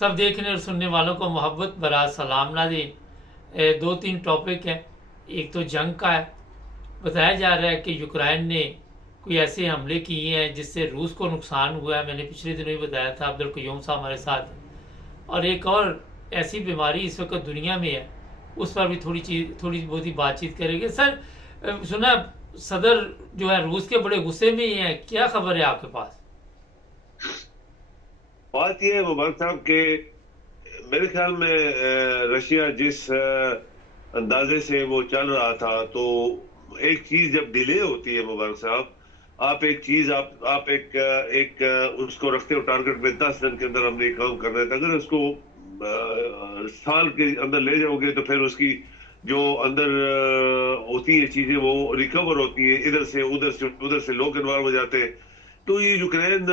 सब देखने और सुनने वालों को मोहब्बत भरा सलाम नाज़रीन। दो तीन टॉपिक हैं। एक तो जंग का है। बताया जा रहा है कि यूक्रेन ने कोई ऐसे हमले किए हैं जिससे रूस को नुकसान हुआ है। मैंने पिछले दिनों ही बताया था, अब्दुल कयूम साहब हमारे साथ। और एक और ऐसी बीमारी इस वक्त दुनिया में है, उस पर भी थोड़ी बहुत ही बातचीत करेंगे। सर, सुना सदर जो है रूस के बड़े गुस्से में ही हैं, क्या खबर है आपके पास? बात यह है मुबारक साहब के मेरे ख्याल में रशिया जिस अंदाजे से वो चल रहा था, तो एक चीज जब डिले होती है मुबारक साहब, आप एक चीज आप एक उसको रखते हो टारगेट में 10 दिन के अंदर हमने ये काम करना है। अगर उसको साल के अंदर ले जाओगे तो फिर उसकी जो अंदर होती है चीजें वो रिकवर होती है, इधर से उधर से लोग इन्वॉल्व हो जाते हैं। तो ये यूक्रेन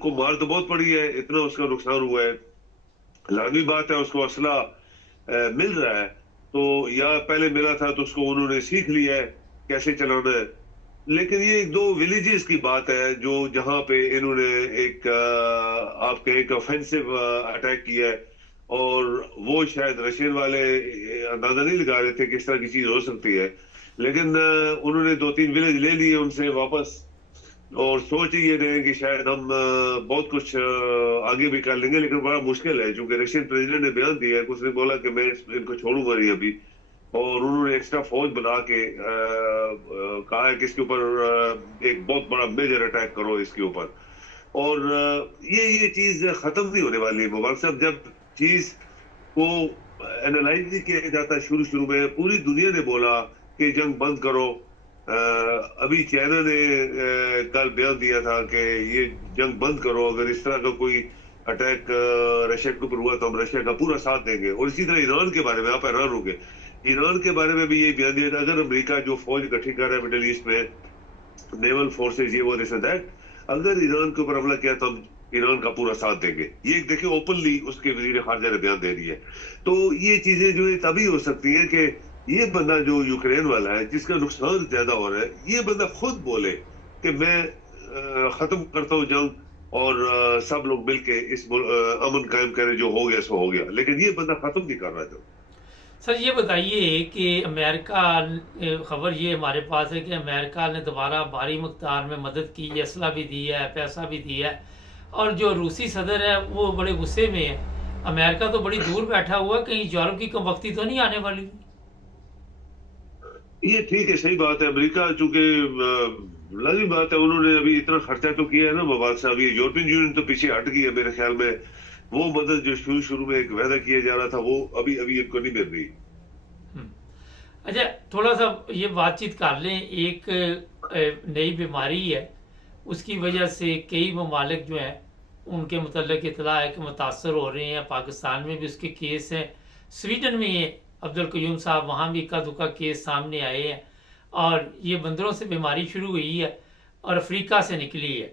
को मार तो बहुत पड़ी है, इतना उसका नुकसान हुआ है। लाजमी बात है उसको असला मिल रहा है, तो या पहले मिला था तो उसको उन्होंने सीख लिया है कैसे चलाना है। लेकिन ये एक दो विलेजेस की बात है जो जहां पे इन्होंने एक आप कहें कि ऑफेंसिव अटैक किया है, और वो शायद रशियन वाले अंदाजा नहीं लगा रहे थे कि इस तरह की चीज हो सकती है। लेकिन उन्होंने 2-3 विलेज ले लिए उनसे वापस, और सोच ही ये रहे कि शायद हम बहुत कुछ आगे भी कर लेंगे। लेकिन बड़ा मुश्किल है, क्योंकि रशियन प्रेसिडेंट ने बयान दिया है, उसने बोला कि मैं इनको छोड़ूंगा नहीं अभी। और उन्होंने एक्स्ट्रा फौज बना के कहा है कि इसके ऊपर एक बहुत बड़ा मेजर अटैक करो इसके ऊपर। और ये चीज खत्म नहीं होने वाली है मुबारक साहब। जब चीज को एनालाइज नहीं किया जाता, शुरू में पूरी दुनिया ने बोला कि जंग बंद करो। अभी चाइना ने कल बयान दिया था कि ये जंग बंद करो, अगर इस तरह का कोई अटैक रशिया के ऊपर हुआ तो हम रशिया का पूरा साथ देंगे। और इसी तरह ईरान के बारे में आप हैरान होंगे, ईरान के बारे में भी ये बयान दिया था, अगर अमेरिका जो फौज इकट्ठी कर रहा है मिडल ईस्ट में, नेवल फोर्सेज, ये वो दिस एंड दैट, अगर ईरान के ऊपर हमला किया तो हम ईरान का पूरा साथ देंगे। ये देखिए ओपनली उसके वजीर खारजा ने बयान दे दिया है। तो ये चीजें जो है तभी हो सकती है कि ये बंदा जो यूक्रेन वाला है जिसका नुकसान ज्यादा हो रहा है, ये बंदा खुद बोले कि मैं खत्म करता हूँ जंग, और सब लोग मिलके इस अमन कायम करें, जो हो गया सो हो गया। लेकिन ये बंदा खत्म नहीं कर रहा जंग। सर, ये बताइए कि अमेरिका, खबर ये हमारे पास है कि अमेरिका ने दोबारा भारी मकदार में मदद की, असला भी दिया है, पैसा भी दिया है। और जो रूसी सदर है वो बड़े गुस्से में है। अमेरिका तो बड़ी दूर बैठा हुआ, कहीं यूरोप की कमबख्ती तो नहीं आने वाली? ये ठीक है, सही बात है। अमेरिका चूंकि लाजिम बात है, उन्होंने अभी इतना खर्चा तो किया है ना मुबारक साहब। ये यूरोपियन यूनियन तो पीछे हट गई है मेरे ख्याल में। वो मदद जो शुरू में एक वायदा किया जा रहा था, वो अभी इनको नहीं मिल रही। हम्म। अच्छा, थोड़ा सा ये बातचीत कर लें। एक नई बीमारी है, उसकी वजह से कई ममालिक जो हैं उनके मुतल्लिक इतला है कि मुतासर हो रहे हैं। पाकिस्तान में भी उसके केस हैं, स्वीडन में ये अब्दुल कयूम साहब, वहाँ भी इक्का दुक्का केस सामने आए हैं। और ये बंदरों से बीमारी शुरू हुई है और अफ्रीका से निकली है।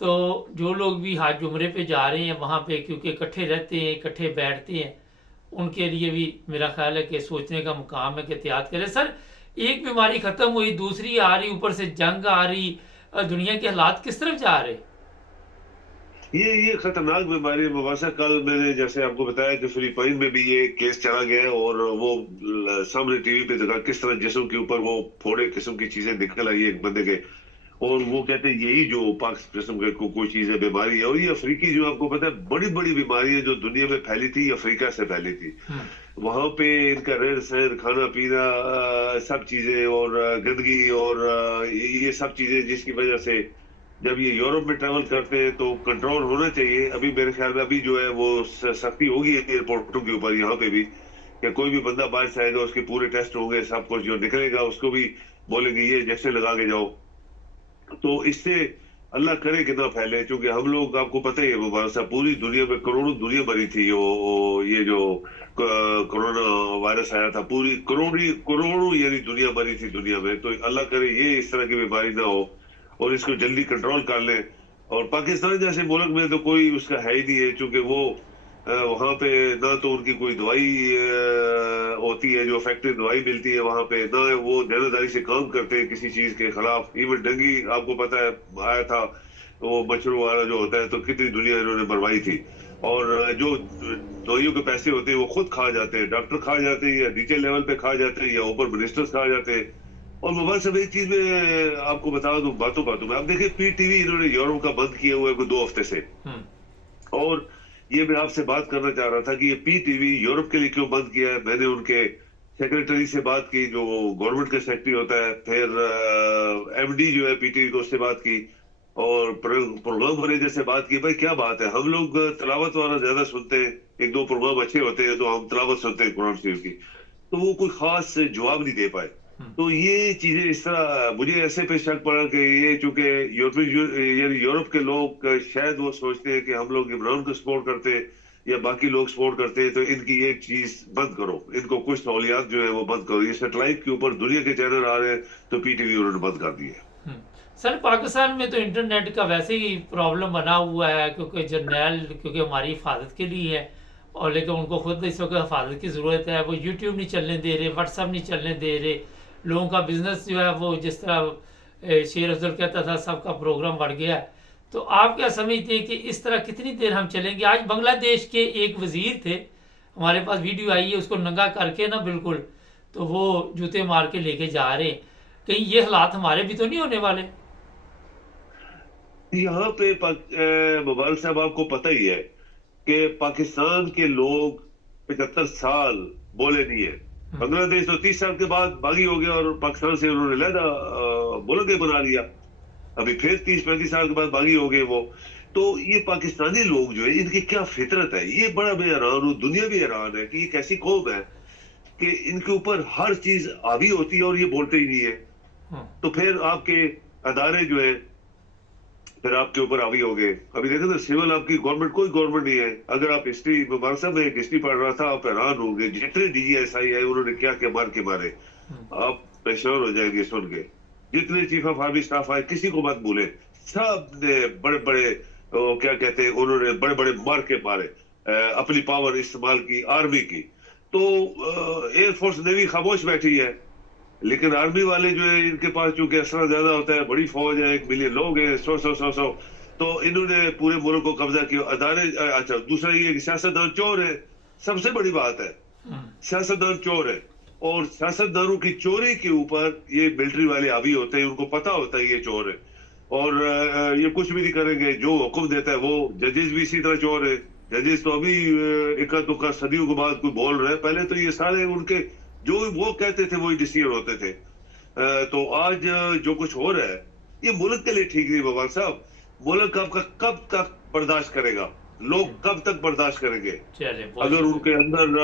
तो जो लोग भी हज उम्रे पे जा रहे हैं वहाँ पे, क्योंकि इकट्ठे रहते हैं, इकट्ठे बैठते हैं, उनके लिए भी मेरा ख्याल है कि सोचने का मुकाम है कि एहतियात करें। सर, एक बीमारी ख़त्म हुई, दूसरी आ रही, ऊपर से जंग आ रही, दुनिया के हालात किस तरफ जा रहे? ये खतरनाक बीमारी है मुबासा। कल मैंने जैसे आपको बताया कि फिलीपाइन में भी ये केस चला गया है, और वो सामने टीवी पे देखा किस तरह जिस्म के ऊपर वो फोड़े किस्म की चीजें निकल आई एक बंदे के। और वो कहते हैं यही जो पाक किस्म के कोई चीज है, बीमारी है। और ये अफ्रीकी जो आपको पता है बड़ी बड़ी बीमारी है जो दुनिया में फैली थी, अफ्रीका से फैली थी। वहां पे इनका रहन सहन, खाना पीना, सब चीजें, और गंदगी, और ये सब चीजें जिसकी वजह से जब ये यूरोप में ट्रेवल करते हैं तो कंट्रोल होना चाहिए। अभी मेरे ख्याल में अभी जो है वो सख्ती होगी एयरपोर्टों के ऊपर, यहाँ पे भी, कि कोई भी बंदा बाहर से आएगा उसके पूरे टेस्ट होंगे, सब कुछ जो निकलेगा उसको भी बोलेंगे ये इंजेक्शन लगा के जाओ। तो इससे अल्लाह करे कि ना फैले, क्योंकि हम लोग आपको पता ही है मुबारक साहब, पूरी दुनिया में करोड़ों दुनिया मरी थी। ये जो कोरोना वायरस आया था, पूरी करोड़ों यानी दुनिया मरी थी दुनिया में। तो अल्लाह करे ये इस तरह की बीमारी ना हो और इसको जल्दी कंट्रोल कर ले। और पाकिस्तान जैसे मुल्क में तो कोई उसका है ही नहीं है, क्योंकि वो वहां पे ना तो उनकी कोई दवाई होती है, जो इफेक्टिव दवाई मिलती है वहां पे, ना वो देनदारी से काम करते हैं किसी चीज के खिलाफ। इवन डेंगू आपको पता है आया था, वो मच्छरों वाला जो होता है, तो कितनी दुनिया इन्होंने मरवाई थी। اور جو دوائیوں کے پیسے ہوتے ہیں وہ خود کھا جاتے ہیں, ڈاکٹر کھا جاتے ہیں, یا نیچے لیول پہ کھا جاتے ہیں, یا اوپر منسٹرز کھا جاتے ہیں. اور موبائل صاحب ایک چیز میں آپ کو بتا دوں باتوں میں, آپ دیکھیں پی ٹی وی انہوں نے یورپ کا بند کیا ہوا ہے کوئی 2 ہفتے سے, اور یہ میں آپ سے بات کرنا چاہ رہا تھا کہ یہ پی ٹی وی یورپ کے لیے کیوں بند کیا ہے. میں نے ان کے سیکرٹری سے بات کی جو گورنمنٹ کا سیکرٹری ہوتا ہے, پھر ایم ڈی جو ہے پی ٹی وی کو, اس سے بات کی, اور پروگرام مینیجر سے بات کی. بھائی کیا بات ہے, ہم لوگ تلاوت والا زیادہ سنتے ہیں, 1-2 پروگرام اچھے ہوتے ہیں تو ہم تلاوت سنتے ہیں قرآن شریف کی, تو وہ کوئی خاص جواب نہیں دے پائے. تو یہ چیزیں اس طرح مجھے ایسے پہ شک پڑا کہ یہ چونکہ یعنی یورپ کے لوگ شاید وہ سوچتے ہیں کہ ہم لوگ عمران کو سپورٹ کرتے ہیں یا باقی لوگ سپورٹ کرتے ہیں, تو ان کی ایک چیز بند کرو, ان کو کچھ سہولیات جو ہے وہ بند کرو. یہ سیٹلائٹ کے اوپر دنیا کے چینل آ رہے ہیں تو پی ٹی وی انہوں نے بند کر دیے. سر پاکستان میں تو انٹرنیٹ کا ویسے ہی پرابلم بنا ہوا ہے, کیونکہ جرنیل کیونکہ ہماری حفاظت کے لیے ہے, اور لیکن ان کو خود اس وقت حفاظت کی ضرورت ہے. وہ یوٹیوب نہیں چلنے دے رہے, واٹس ایپ نہیں چلنے دے رہے. لوگوں کا بزنس جو ہے وہ جس طرح شیر افضل کہتا تھا سب کا پروگرام بڑھ گیا ہے. تو آپ کیا سمجھتے ہیں کہ اس طرح کتنی دیر ہم چلیں گے؟ آج بنگلہ دیش کے ایک وزیر تھے, ہمارے پاس ویڈیو آئی ہے, اس کو ننگا کر کے نا بالکل, تو وہ جوتے مار کے لے کے جا رہے ہیں. کہیں یہ حالات ہمارے بھی تو نہیں ہونے والے؟ یہاں پہ مبارک صاحب آپ کو پتہ ہی ہے کہ پاکستان کے لوگ 75 سال بولے نہیں ہیں. بنگلہ دیش تو 30 سال کے بعد باغی ہو گیا اور پاکستان سے انہوں نے علیحدہ ملک بنا لیا. ابھی پھر 30-35 سال کے بعد باغی ہو گئے وہ. تو یہ پاکستانی لوگ جو ہے ان کی کیا فطرت ہے, یہ بڑا میں حیران ہوں, دنیا بھی حیران ہے کہ یہ کیسی قوم ہے کہ ان کے اوپر ہر چیز حاوی ہوتی ہے اور یہ بولتے ہی نہیں ہے. تو پھر آپ کے ادارے جو ہے پھر آپ کے اوپر حاوی ہو گئے. ابھی دیکھیں نا سول آپ کی گورنمنٹ کوئی گورنمنٹ نہیں ہے. اگر آپ ہسٹری مبارک صاحب میں ایک ہسٹری پڑھ رہا تھا, آپ حیران ہوں گے جتنے ڈی جی ایس آئی آئے انہوں نے کیا کیا مار کے مارے, آپ پریشان ہو جائیں گے سن کے. جتنے چیف آف آرمی اسٹاف آئے کسی کو مت بھولے, سب نے بڑے بڑے کیا کہتے ہیں انہوں نے بڑے بڑے مار کے مارے, اپنی پاور استعمال کی آرمی کی. تو ایئر فورس نیوی خاموش بیٹھی ہے, لیکن آرمی والے جو ہے ان کے پاس چونکہ اسلحہ زیادہ ہوتا ہے, بڑی فوج ہے, 1 ملین لوگ ہیں, 100 تو انہوں نے پورے ملک کو قبضہ کیا. ادارے اچھا دوسرا یہ کہ سیاستدان چور ہے, سب سے بڑی بات ہے سیاستدان چور ہے, اور سیاستدانوں کی چوری کے اوپر یہ ملٹری والے حاوی ہوتے ہیں, ان کو پتا ہوتا ہے یہ چور ہے اور یہ کچھ بھی نہیں کریں گے, جو حکم دیتا ہے وہ. ججز بھی اسی طرح چور ہے, ججز تو ابھی اکا دکا صدیوں کے بعد کوئی بول رہے ہیں, پہلے تو یہ سارے ان کے جو وہ کہتے تھے وہی ڈیسیژن ہوتے تھے. تو آج جو کچھ ہو رہا ہے یہ ملک کے لیے ٹھیک نہیں بابا صاحب. ملک آپ کا کب تک برداشت کرے گا, لوگ کب تک برداشت کریں گے؟ اگر ان کے اندر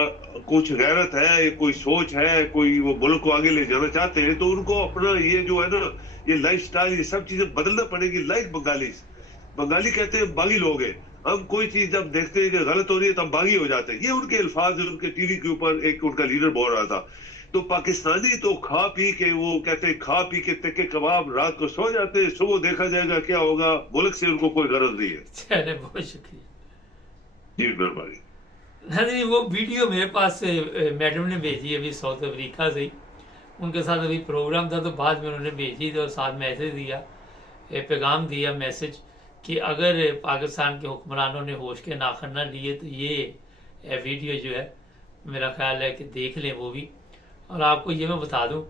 کچھ غیرت ہے, کوئی سوچ ہے, کوئی وہ ملک کو آگے لے جانا چاہتے ہیں, تو ان کو اپنا یہ جو ہے نا یہ لائف سٹائل یہ سب چیزیں بدلنا پڑے گی. لائک بنگالی کہتے ہیں باغی لوگ ہیں, ہم کوئی چیز جب دیکھتے ہیں کہ غلط ہو رہی ہے تو ہم باغی ہو جاتے ہیں. یہ ان کے الفاظ ان کے ٹی وی کے اوپر ایک ان کا لیڈر بول رہا تھا. تو پاکستانی تو کھا پی کے وہ کہتے ہیں کھا پی کے تکے کباب رات کو سو جاتے ہیں, صبح دیکھا جائے گا کیا ہوگا. ملک سے ان کو کوئی غرض نہیں ہے. چلے بہت شکریہ جی مہربانی. نہیں وہ ویڈیو میرے پاس میڈم نے بھیجی ابھی ساؤتھ افریقہ سے, ان کے ساتھ ابھی پروگرام تھا تو بعد میں انہوں نے بھیجی تھی اور ساتھ میسج دیا, پیغام دیا میسج کہ اگر پاکستان کے حکمرانوں نے ہوش کے ناخن نہ لیے تو یہ ویڈیو جو ہے میرا خیال ہے کہ دیکھ لیں وہ بھی. اور آپ کو یہ میں بتا دوں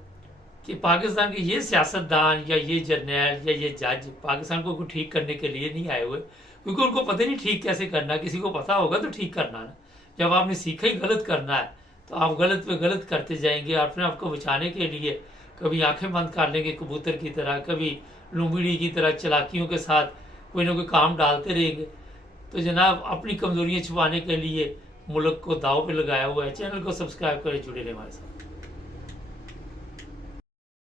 کہ پاکستان کے یہ سیاستدان یا یہ جرنیل یا یہ جج پاکستان کو ٹھیک کرنے کے لیے نہیں آئے ہوئے, کیونکہ ان کو پتہ نہیں ٹھیک کیسے کرنا. کسی کو پتا ہوگا تو ٹھیک کرنا نا, جب آپ نے سیکھا ہی غلط کرنا ہے تو آپ غلط پہ غلط کرتے جائیں گے. اپنے آپ کو بچانے کے لیے کبھی آنکھیں بند کر لیں گے کبوتر کی طرح, کبھی لومڑی کی طرح چلاکیوں کے ساتھ کوئی نہ کوئی کام ڈالتے رہیں گے. تو جناب اپنی کمزوریاں چھپانے کے لیے ملک کو داؤ پہ لگایا ہوا ہے. چینل کو سبسکرائب کریں, جڑے رہیں ہمارے ساتھ.